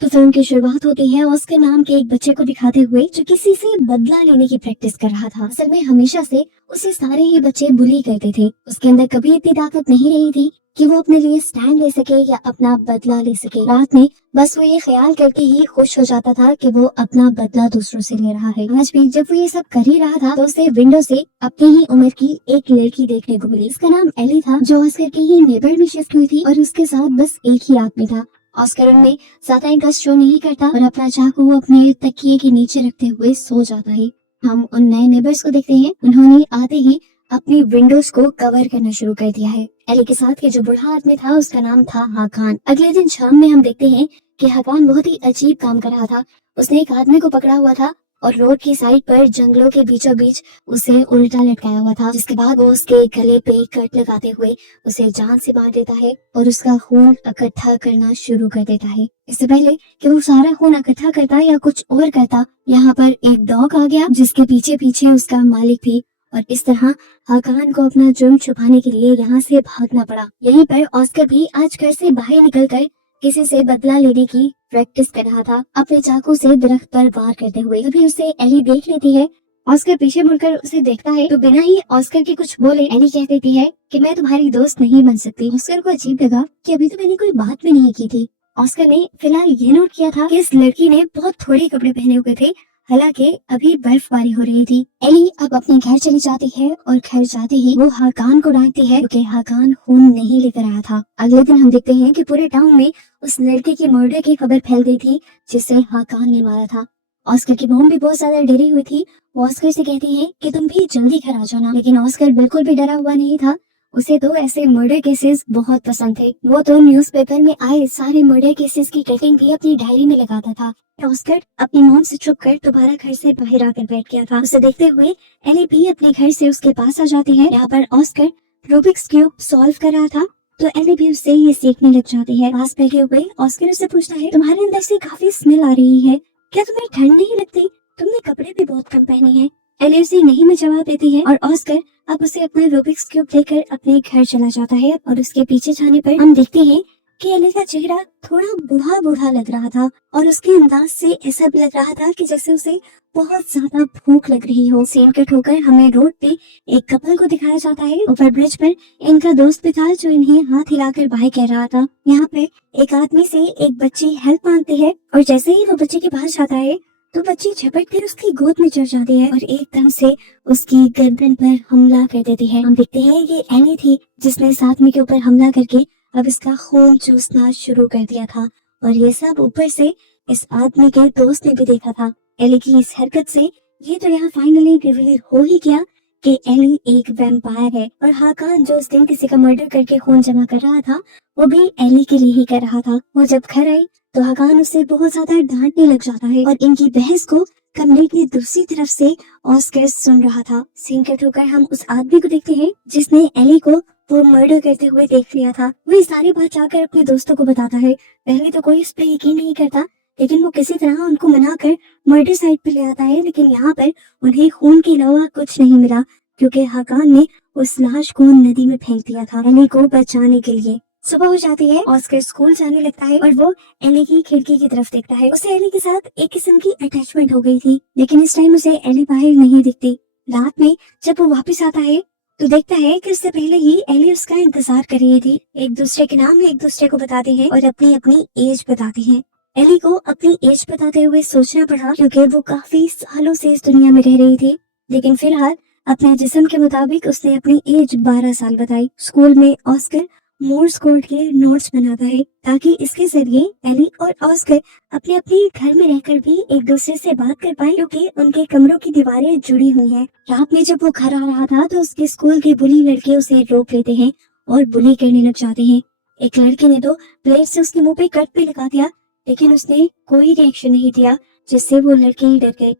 तो फिल्म की शुरुआत होती है ऑस्कर नाम के एक बच्चे को दिखाते हुए जो किसी से बदला लेने की प्रैक्टिस कर रहा था। असल में हमेशा से उसे सारे ही बच्चे बुली करते थे। उसके अंदर कभी इतनी ताकत नहीं रही थी कि वो अपने लिए स्टैंड ले सके या अपना बदला ले सके। रात में बस वो ये ख्याल करके ही खुश हो जाता था कि वो अपना बदला दूसरों से ले रहा है। आज भी जब वो ये सब कर ही रहा था तो उसे विंडो से अपनी ही उम्र की एक लड़की देखने को मिली। इसका नाम एली था, जो ऑस्कर की ही नेबर में शिफ्ट हुई थी और उसके साथ बस एक ही आदमी था। ऑस्कर उनमें ज्यादा इंटरेस्ट शो नहीं करता और अपना चाकू वो अपने तकिए के नीचे रखते हुए सो जाता है। हम उन नए नेबर्स को देखते हैं। उन्होंने आते ही अपनी विंडोज को कवर करना शुरू कर दिया है। एली के साथ के जो बूढ़ा आदमी था उसका नाम था हाकान। अगले दिन शाम में हम देखते हैं कि हाकान बहुत ही अजीब काम कर रहा था। उसने एक आदमी को पकड़ा हुआ था और रोड की साइड पर जंगलों के बीचों बीच उसे उल्टा लटकाया हुआ था, जिसके बाद वो उसके गले पे कट लगाते हुए उसे जान से मार देता है और उसका खून इकट्ठा करना शुरू कर देता है। इससे पहले कि वो सारा खून इकट्ठा करता या कुछ और करता, यहाँ पर एक डॉग आ गया जिसके पीछे पीछे उसका मालिक भी, और इस तरह हाकान को अपना जुर्म छुपाने के लिए यहाँ से भागना पड़ा। यहीं पर ऑस्कर भी आज घर से बाहर निकलकर किसी से बदला लेने की प्रैक्टिस कर रहा था, अपने चाकू से दरख्त पर वार करते हुए। तभी उसे एली देख लेती है। ऑस्कर पीछे मुड़कर उसे देखता है तो बिना ही ऑस्कर के कुछ बोले एली कह देती है कि मैं तुम्हारी दोस्त नहीं बन सकती। ऑस्कर को अजीब लगा कि अभी तो मैंने कोई बात भी नहीं की थी। ऑस्कर ने फिलहाल ये नोट किया था कि इस लड़की ने बहुत थोड़े कपड़े पहने हुए थे, हालांकि अभी बर्फबारी हो रही थी। एली अब अपने घर चली जाती है और घर जाते ही वो हाकान को डांटती है क्योंकि हाकान खून नहीं लेकर आया था। अगले दिन हम देखते हैं कि पूरे टाउन में उस लड़के की मर्डर की खबर फैल गई थी जिसे हाकान ने मारा था। ऑस्कर की मॉम भी बहुत ज्यादा डरी हुई थी। वो ऑस्कर से कहती है कि तुम भी जल्दी घर आ जाना, लेकिन ऑस्कर बिल्कुल भी डरा हुआ नहीं था। उसे तो ऐसे मर्डर केसेस बहुत पसंद थे। वो तो न्यूज़पेपर में आए सारे मर्डर केसेस की कटिंग भी अपनी डायरी में लगाता था। ऑस्कर अपनी मॉम से छुप कर दोबारा घर से बाहर आकर बैठ गया था। उसे देखते हुए एली भी अपने घर से उसके पास आ जाती है। यहाँ पर ऑस्कर रूबिक्स क्यूब सॉल्व कर रहा था तो एली भी उससे ये सीखने लग जाती है। पास बैठे हुए ऑस्कर उससे पूछता है, तुम्हारे अंदर से काफी स्मेल आ रही है, क्या तुम्हें ठंड नहीं लगती? तुमने कपड़े भी बहुत कम पहने हैं। एली उसे नहीं में जवाब देती है और ऑस्कर अब उसे अपना रूबिक्स क्यूब लेकर अपने घर चला जाता है। और उसके पीछे जाने पर हम देखते हैं कि एली का चेहरा थोड़ा बूढ़ा बूढ़ा लग रहा था और उसके अंदाज से ऐसा भी लग रहा था कि जैसे उसे बहुत ज्यादा भूख लग रही हो। सीन कट होकर हमें रोड पे एक कपल को दिखाया जाता है। ऊपर ब्रिज पर इनका दोस्त भी था जो इन्हें हाथ हिलाकर बाय कह रहा था। यहाँ पे एक आदमी से एक बच्ची हेल्प मांगती है और जैसे ही वो बच्चे के पास जाता है तो बच्ची झपट कर उसकी गोद में चढ़ जाती है और एकदम से उसकी गर्दन पर हमला कर देती है। हम देखते हैं ये एली थी जिसने इस आदमी के ऊपर हमला करके अब इसका खून चूसना शुरू कर दिया था और ये सब ऊपर से इस आदमी के दोस्त ने भी देखा था। एली की इस हरकत से ये तो यहाँ फाइनली रिवील हो ही गया कि एली एक वैम्पायर है और हाकान जो उस दिन किसी का मर्डर करके खून जमा कर रहा था वो भी एली के लिए ही कर रहा था। वो जब घर आई तो हाकान उससे बहुत ज्यादा डांटने लग जाता है और इनकी बहस को कमरे की दूसरी तरफ से ऑस्कर सुन रहा था। सीन कट होकर हम उस आदमी को देखते हैं जिसने एली को वो मर्डर करते हुए देख लिया था। वो ये सारी बात जाकर अपने दोस्तों को बताता है। पहले तो कोई इस पे यकीन नहीं करता, लेकिन वो किसी तरह उनको मनाकर मर्डर साइट पे ले आता है। लेकिन यहाँ पर उन्हें खून के अलावा कुछ नहीं मिला क्योंकि हाकान ने उस लाश को नदी में फेंक दिया था एली को बचाने के लिए। सुबह हो जाती है, ऑस्कर स्कूल जाने लगता है और वो एली की खिड़की की तरफ देखता है। उसे एली के साथ एक किस्म की अटैचमेंट हो गई थी, लेकिन इस टाइम उसे एली बाहर नहीं दिखती। रात में जब वो वापस आता है तो देखता है कि उससे पहले ही एली उसका इंतजार कर रही थी। एक दूसरे के नाम एक दूसरे को बताती है और अपनी अपनी एज बताती है। एली को अपनी एज बताते हुए सोचना पड़ा क्योंकि वो काफी सालों से इस दुनिया में रह रही थी, लेकिन फिलहाल अपने जिस्म के मुताबिक उसने अपनी एज 12 साल बताई। स्कूल में ऑस्कर मोर्स कोड के नोट्स बनाता है ताकि इसके जरिए एली और ऑस्कर अपने अपने घर में रहकर भी एक दूसरे से बात कर पाए क्योंकि उनके कमरों की दीवारें जुड़ी हुई हैं। रात में जब वो घर आ रहा था तो उसके स्कूल के बुली लड़के उसे रोक लेते हैं और बुली करने लग जाते हैं। एक लड़के ने तो प्लेट से उसके मुंह पे कट पे लगा दिया, लेकिन उसने कोई रिएक्शन नहीं दिया जिससे वो लड़के ही डर गए।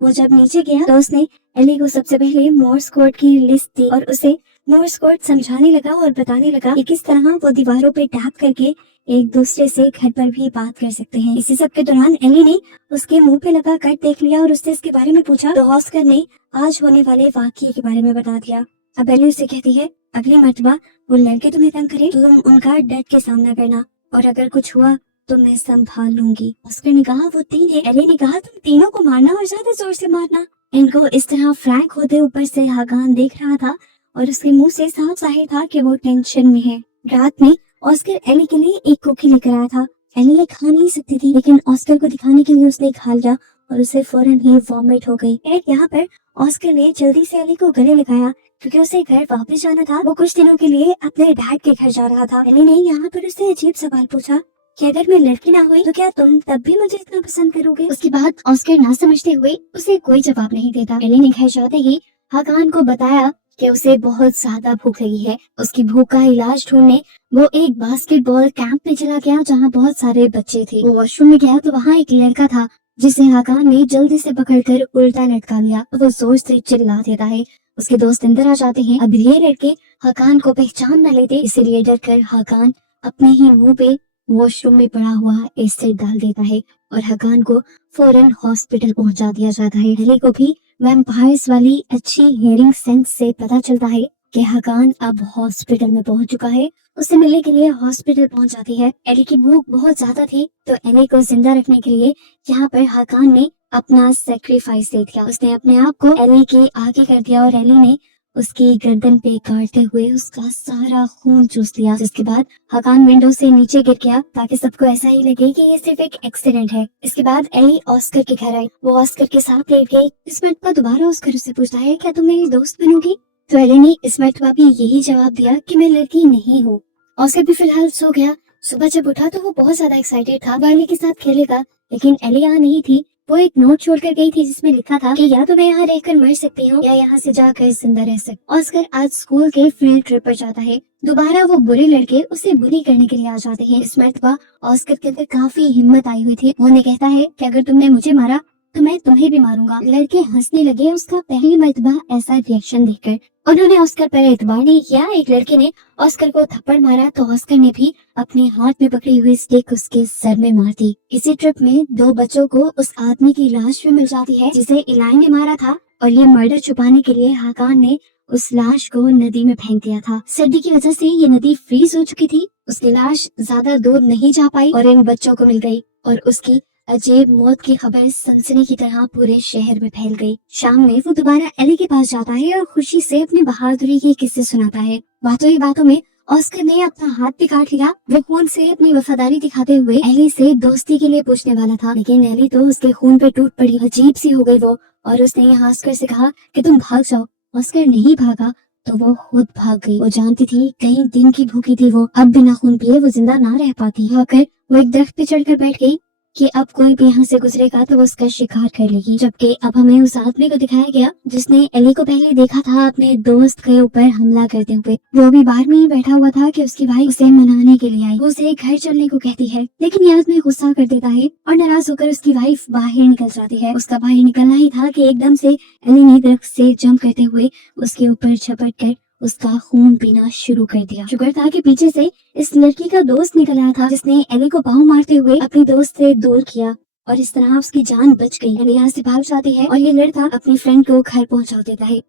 वो जब नीचे गया तो उसने एली को सबसे पहले मोर्स कोड की लिस्ट दी और उसे मोर्स कोड समझाने लगा और बताने लगा कि किस तरह वो दीवारों पे टैप करके एक दूसरे से घर पर भी बात कर सकते हैं। इसी सब के दौरान एली ने उसके मुंह पे लगा कट देख लिया और उससे इसके बारे में पूछा तो ऑस्कर ने आज होने वाले वाकये के बारे में बता दिया। अब एली उससे कहती है, अगली मर्तबा वो लड़के तुम्हें तंग करे तो तुम उनका डट के सामना करना और अगर कुछ हुआ तो मैं संभाल लूंगी। ऑस्कर ने कहा वो 3 है। एली ने कहा तुम तीनों को मारना और ज्यादा जोर से मारना। इनको इस तरह फ्रैंक होते ऊपर से हाकान देख रहा था और उसके मुंह से साफ जाहिर था कि वो टेंशन में है। रात में ऑस्कर एली के लिए एक कुकी लेकर आया था। एली ये खा नहीं सकती थी, लेकिन ऑस्कर को दिखाने के लिए उसने खा लिया और उसे फौरन ही वॉमिट हो गई। यहाँ पर ऑस्कर ने जल्दी से एली को गले लगाया क्योंकि उसे घर वापस जाना था। वो कुछ दिनों के लिए अपने डैड के घर जा रहा था। एली ने यहाँ पर उससे अजीब सवाल पूछा कि अगर मैं लड़की ना हुई तो क्या तुम तब भी मुझे इतना पसंद करोगे? उसके बाद ऑस्कर ना समझते हुए उसे कोई जवाब नहीं देता। एली ने घर जाते ही हाकान को बताया कि उसे बहुत ज्यादा भूख लगी है। उसकी भूख का इलाज ढूंढने वो एक बास्केटबॉल कैंप में चला गया जहाँ बहुत सारे बच्चे थे। वो वॉशरूम में गया तो वहाँ एक लड़का था जिसे हाकान ने जल्दी से पकड़कर उल्टा लटका लिया। वो जोर से चिल्ला देता है। उसके दोस्त अंदर आ जाते हैं। अब ये लड़के हाकान को पहचान न लेते, इसीलिए डरकर हाकान अपने ही मुंह पे वॉशरूम में पड़ा हुआ एसिड डाल देता है और हाकान को फौरन हॉस्पिटल पहुंचा दिया जाता है। एली को भी वैम्पायर्स वाली अच्छी हियरिंग सेंस से पता चलता है कि हाकान अब हॉस्पिटल में पहुंच चुका है। उसे मिलने के लिए हॉस्पिटल पहुंच जाती है। एली की भूख बहुत ज्यादा थी तो एली को जिंदा रखने के लिए यहाँ पर हाकान ने अपना सेक्रीफाइस दे दिया। उसने अपने आप को एली के आगे कर दिया और एली ने उसकी गर्दन पे काटते हुए उसका सारा खून चूस लिया। जिसके बाद हाकान विंडो से नीचे गिर गया ताकि सबको ऐसा ही लगे कि ये सिर्फ एक एक्सीडेंट है। इसके बाद एली ऑस्कर के घर आई। वो ऑस्कर के साथ लेट गई। इस मरतबा दोबारा ऑस्कर उससे पूछता है क्या तुम मेरी दोस्त बनोगी? तो एली ने इस मरतबा भी यही जवाब दिया कि मैं लड़की नहीं हूँ। ऑस्कर भी फिलहाल सो गया। सुबह जब उठा तो वो बहुत ज्यादा एक्साइटेड था, वो एली के साथ खेलेगा, लेकिन एली यहाँ नहीं थी। वो एक नोट छोड़कर गई थी जिसमें लिखा था कि या तो मैं यहाँ रहकर मर सकती हूँ या यहाँ से जाकर जिंदा रह सकती। ऑस्कर आज स्कूल के फील्ड ट्रिप पर जाता है। दोबारा वो बुरे लड़के उसे बुली करने के लिए आ जाते हैं। इस मरतबा ऑस्कर के अंदर काफी हिम्मत आई हुई थी। वो कहता है कि अगर तुमने मुझे मारा तो मैं तुम्हें भी मारूंगा। लड़के हंसने लगे उसका पहली मरतबा ऐसा रिएक्शन देखकर। उन्होंने ऑस्कर पर एतबार नहीं किया। एक लड़के ने ऑस्कर को थप्पड़ मारा तो ऑस्कर ने भी अपने हाथ में पकड़ी हुई स्टिक उसके सर में मार दी। इसी ट्रिप में 2 बच्चों को उस आदमी की लाश भी मिल जाती है जिसे इलाई ने मारा था और ये मर्डर छुपाने के लिए हाकान ने उस लाश को नदी में फेंक दिया था। सर्दी की वजह से ये नदी फ्रीज हो चुकी थी। उसकी लाश ज्यादा दूर नहीं जा पाई और इन बच्चों को मिल गई और उसकी अजीब मौत की खबर सनसनी की तरह पूरे शहर में फैल गई। शाम में वो दोबारा एली के पास जाता है और खुशी से अपनी बहादुरी के किस्से सुनाता है। बातों ही बातों में ऑस्कर ने अपना हाथ भी काट लिया। वो खून से अपनी वफादारी दिखाते हुए एली से दोस्ती के लिए पूछने वाला था, लेकिन एली तो उसके खून पे टूट पड़ी। अजीब सी हो गई वो और उसने यहाँ ऑस्कर से कहा कि तुम भाग जाओ। ऑस्कर नहीं भागा तो वो खुद भाग गई। वो जानती थी कई दिन की भूखी थी वो, अब बिना खून पिए वो जिंदा ना रह पाती। आकर वो एक दरख्त पे चढ़कर बैठ गई कि अब कोई भी यहाँ से गुजरेगा तो वो उसका शिकार कर लेगी। जबकि अब हमें उस आदमी को दिखाया गया जिसने एली को पहले देखा था अपने दोस्त के ऊपर हमला करते हुए। वो भी बाहर में ही बैठा हुआ था कि उसकी भाई उसे मनाने के लिए आई। वो उसे घर चलने को कहती है, लेकिन ये आदमी गुस्सा कर देता है और नाराज होकर उसकी वाइफ बाहर निकल जाती है। उसका भाई निकलना ही था कि एकदम से एली ने दरख्त से जंप करते हुए उसके ऊपर झपट कर उसका खून पीना शुरू कर दिया। शुक्र था कि पीछे से इस लड़की का दोस्त निकल आया था जिसने एली को पाँव मारते हुए अपनी दोस्त से दूर किया और इस तरह उसकी जान बच गई। एली यहाँ से भाग जाती है और ये लड़का अपनी फ्रेंड को घर पहुंचा देता है।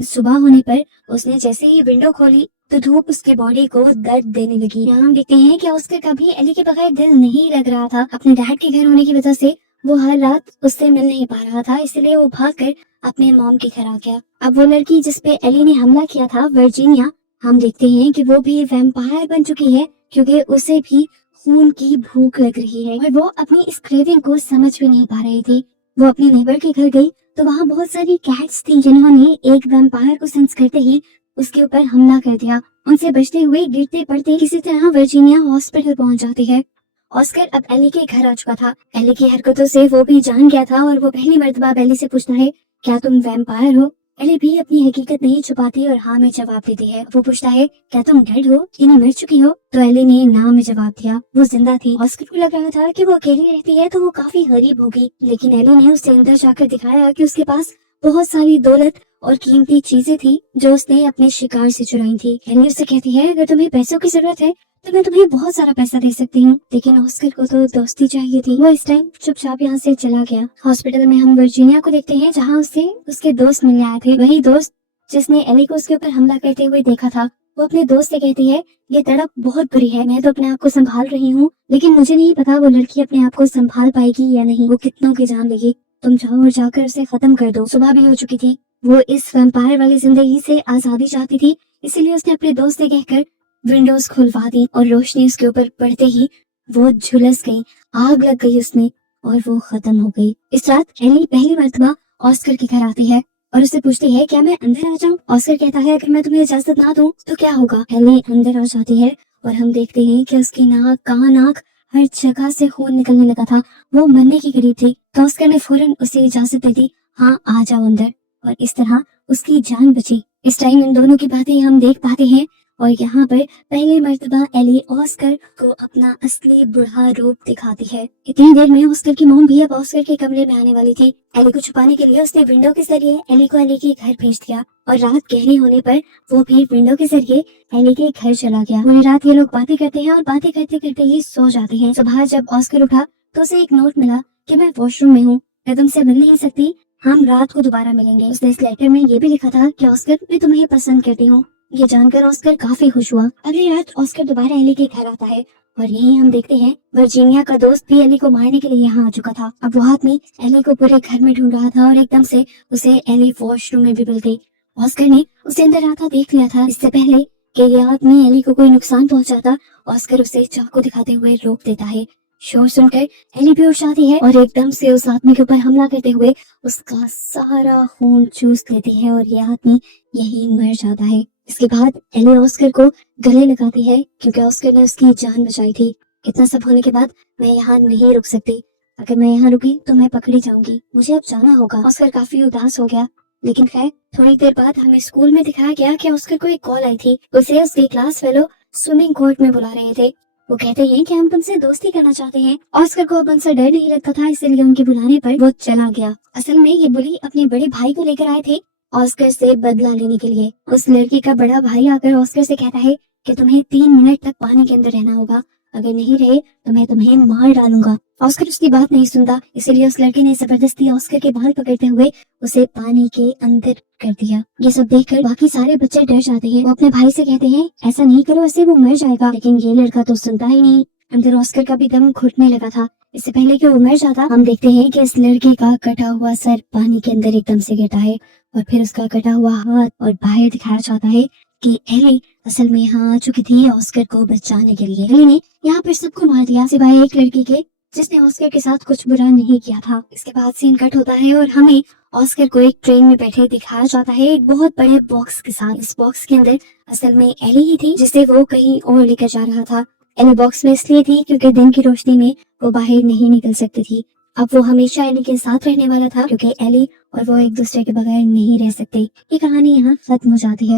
सुबह होने पर उसने जैसे ही विंडो खोली तो धूप उसके बॉडी को दर्द देने लगी। यहाँ हम देखते हैं कि ऑस्कर का भी एली के बगैर दिल नहीं लग रहा था। अपने डैड के घर होने की वजह से वो हर रात उससे मिल नहीं पा रहा था, इसलिए वो भागकर अपने मॉम के घर आ गया। अब वो लड़की जिसपे एली ने हमला किया था, वर्जीनिया, हम देखते हैं कि वो भी वैम्पायर बन चुकी है क्योंकि उसे भी खून की भूख लग रही है और वो अपनी इस क्रेविंग को समझ भी नहीं पा रही थी। वो अपनी नेबर के घर गई तो वहाँ बहुत सारी कैट्स थी जिन्होंने एक वैम्पायर को सेंस करते ही उसके ऊपर हमला कर दिया। उनसे बचते हुए गिरते पड़ते किसी तरह वर्जीनिया हॉस्पिटल पहुंच जाती है। ऑस्कर अब एली के घर आ चुका था। एली की हरकतों से वो भी जान गया था और वो पहली मर्तबा एली से पूछता है, क्या तुम वैम्पायर हो? एली भी अपनी हकीकत नहीं छुपाती और हाँ में जवाब देती है। वो पूछता है, क्या तुम डेड हो यानी मर चुकी हो? तो एली ने ना में जवाब दिया। वो जिंदा थी। ऑस्कर को लग रहा था कि वो अकेली रहती है तो वो काफी गरीब होगी, लेकिन एली ने उसे अंदर जाकर दिखाया कि उसके पास बहुत सारी दौलत और कीमती चीजें थी जो उसने अपने शिकार से चुराई थी। एली उससे कहती है, अगर तुम्हें पैसों की जरूरत है तो मैं तुम्हें बहुत सारा पैसा दे सकती हूँ, लेकिन ऑस्कर को तो दोस्ती चाहिए थी। वो इस टाइम चुपचाप यहाँ से चला गया। हॉस्पिटल में हम वर्जीनिया को देखते हैं जहाँ उसे उसके दोस्त मिलने आए थे। वही दोस्त जिसने एली को उसके ऊपर हमला करते हुए देखा था। वो अपने दोस्त से कहती है, ये तड़प बहुत बुरी है, मैं तो अपने आप को संभाल रही हूँ, लेकिन मुझे नहीं पता वो लड़की अपने आप को संभाल पाएगी या नहीं, वो कितनों की जान लेगी। तुम जाओ और जाकर उसे खत्म कर दो। सुबह भी हो चुकी थी, वो इस वैम्पायर वाली जिंदगी से आजादी चाहती थी, इसीलिए उसने अपने दोस्त से कहकर विंडोज खुलवा दी और रोशनी उसके ऊपर पड़ते ही वो झुलस गई, आग लग गई उसमें और वो खत्म हो गई। इस रात एली पहली मर्तबा ऑस्कर के घर आती है और उससे पूछती है, क्या मैं अंदर आ जाऊं? ऑस्कर कहता है, अगर मैं तुम्हें इजाजत ना दूं तो क्या होगा? एली अंदर आ जाती है और हम देखते हैं कि उसकी नाक, कान, आंख, हर जगह से खून निकलने लगा था, वो मरने के करीब थी। तो ऑस्कर ने फौरन उसे इजाजत दे दी, हाँ आ जाओ अंदर, और इस तरह उसकी जान बची। इस टाइम इन दोनों की बातें हम देख पाते हैं और यहाँ पर पहली मर्तबा एली ऑस्कर को अपना असली बुढ़ा रूप दिखाती है। इतनी देर में ऑस्कर की मॉम भी अब ऑस्कर के कमरे में आने वाली थी। एली को छुपाने के लिए उसने विंडो के जरिए एली को एली के घर भेज दिया और रात गहरी होने पर वो भी विंडो के जरिए एली के घर चला गया। पूरी रात ये लोग बातें करते हैं और बातें करते करते ही सो जाते हैं। सुबह जब ऑस्कर उठा तो उसे एक नोट मिला कि मैं वॉशरूम में हूँ, मैं तुमसे मिल नहीं सकती, हम रात को दोबारा मिलेंगे। उसने इस लेटर में ये भी लिखा था कि ऑस्कर, मैं तुम्हें पसंद करती हूँ। ये जानकर ऑस्कर काफी खुश हुआ। अगली रात ऑस्कर दोबारा एली के घर आता है और यही हम देखते हैं वर्जीनिया का दोस्त भी एली को मारने के लिए यहाँ आ चुका था। अब वो आदमी एली को पूरे घर में ढूंढ रहा था और एकदम से उसे एली वॉशरूम में भी मिल गई। ऑस्कर ने उसे अंदर आता देख लिया था इससे पहले कि ये आदमी एली को कोई नुकसान पहुंचाता। ऑस्कर उसे चाकू दिखाते हुए रोक देता है। शोर सुनकर एली भी उठ जाती है और एकदम से उस आदमी के ऊपर हमला करते हुए उसका सारा खून चूस लेती है और ये आदमी यही मर जाता है। इसके बाद एली ऑस्कर को गले लगाती है क्योंकि ऑस्कर ने उसकी जान बचाई थी। इतना सब होने के बाद मैं यहाँ नहीं रुक सकती, अगर मैं यहाँ रुकी तो मैं पकड़ी जाऊंगी, मुझे अब जाना होगा। ऑस्कर काफी उदास हो गया, लेकिन खैर थोड़ी देर बाद हमें स्कूल में दिखाया गया कि ऑस्कर को एक कॉल आई थी। उसे उसके क्लास फेलो स्विमिंग कोर्ट में बुला रहे थे। वो कहते हैं कि हम तुमसे दोस्ती करना चाहते हैं। ऑस्कर को अब उनसे डर नहीं लगता था, इसलिए उनके बुलाने पर वो चला गया। असल में ये बुली अपने बड़े भाई को लेकर आए थे ऑस्कर से बदला लेने के लिए। उस लड़की का बड़ा भाई आकर ऑस्कर से कहता है कि तुम्हें 3 मिनट तक पानी के अंदर रहना होगा, अगर नहीं रहे तो मैं तुम्हें मार डालूंगा। ऑस्कर उसकी बात नहीं सुनता, इसीलिए उस लड़के ने जबरदस्ती ऑस्कर के बाल पकड़ते हुए उसे पानी के अंदर कर दिया। ये सब देखकर बाकी सारे बच्चे डर जाते हैं। वो अपने भाई से कहते हैं, ऐसा नहीं करो, इससे वो मर जाएगा, लेकिन ये लड़का तो सुनता ही नहीं। अंदर ऑस्कर का भी दम घुटने लगा था। इससे पहले कि वो मर जाता, हम देखते हैं कि इस लड़के का कटा हुआ सर पानी के अंदर एकदम से गिरता है और फिर उसका कटा हुआ हाथ और बाहर दिखाया जाता है कि एली असल में यहाँ आ चुकी थी ऑस्कर को बचाने के लिए। एली ने यहाँ पर सबको मार दिया सिवाय एक लड़की के जिसने ऑस्कर के साथ कुछ बुरा नहीं किया था। इसके बाद सीन कट होता है और हमें ऑस्कर को एक ट्रेन में बैठे दिखाया जाता है एक बहुत बड़े बॉक्स के साथ। इस बॉक्स के अंदर असल में एली ही थी जिसे वो कहीं और लेकर जा रहा था। एली बॉक्स में इसलिए थी क्योंकि दिन की रोशनी में वो बाहर नहीं निकल सकती थी। अब वो हमेशा एली के साथ रहने वाला था क्योंकि एली और वो एक दूसरे के बगैर नहीं रह सकते। ये कहानी यहाँ खत्म हो जाती है।